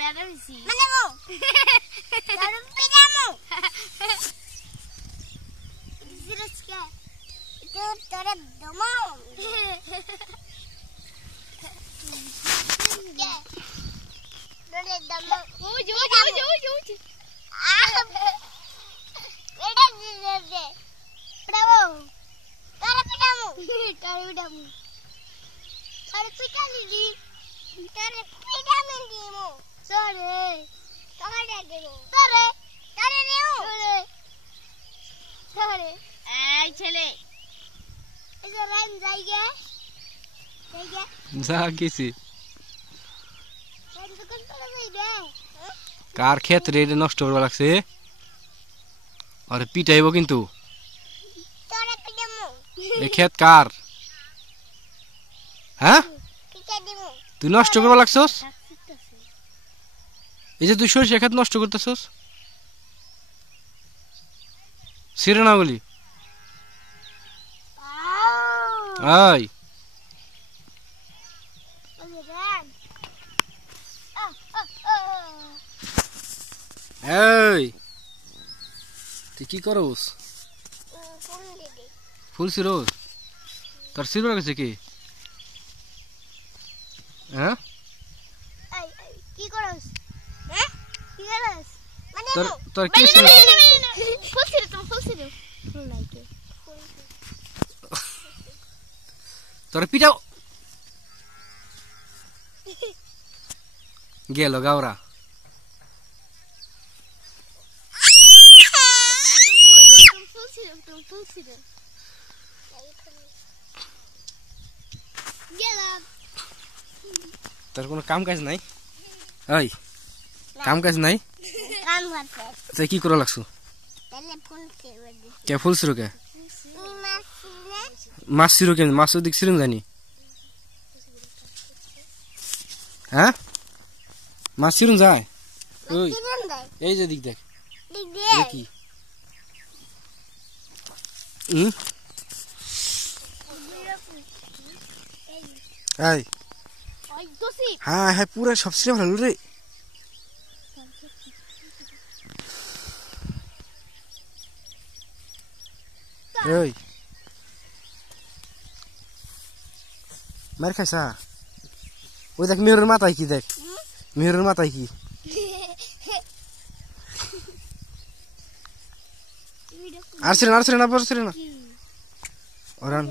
বেড়া হইছি মানে মো তোর পিটামো জিরসকে তো তোরে দমো কে তোরে দমো ওই এটা দে ব্রাভো তোরে পিটামো তোরে পিটালি দি তোরে পিটামে দিমো তোরে দেবো তোরে নিও এই ছেলে এই যে রান যাইগে যা কিছু রান তো কোন তোরে যাইগে কার ক্ষেত রে নষ্ট করবা লাগছে আরে পিটাইব কিন্তু তোরে পিটামো এই ক্ষেত কার হ্যাঁ পিটা দিমো তুই নষ্ট করবা লাগছস এই যে তুই সরিষা ক্ষেত নষ্ট করতেছস ছিড়ে না বলি এই রান এই তুই কি করস ফোন দে ফুল ছিড়স তোর ছিড়বা গেছে কি হ্যাঁ এই কি করস হ্যাঁ কি করস মানে তোর মো তোর কি ছিল ফুলছিরে ফুল লাইকে তোর পিটাও গেল গাওরা ফুলছিরে গেলাম তোর কোনো কাম কাজ নাই এই কাম কাজ নাই কাম করতে তুই কি করা লাগছো তাহলে ফোন করবে কে ফুল ছিড়ো কে মাসিলে মাছ ছিড়ো কেন মাছ দিক ছিড়ুন জানি হ্যাঁ মাছ ছিড়ুন যায় ওই কিরণ দেয় এই যে দিক দেখ দিক এটা কি এই ওই দোষী হ্যাঁ হ্যাঁ পুরা সব ছিড়ে ভালো রে এই মার খাইছা ওই দেখ মেহরের মাথায় কি দেখ মেহরের মাথায় কি আর ছিড়ে না আর ছিড়ে না ওরান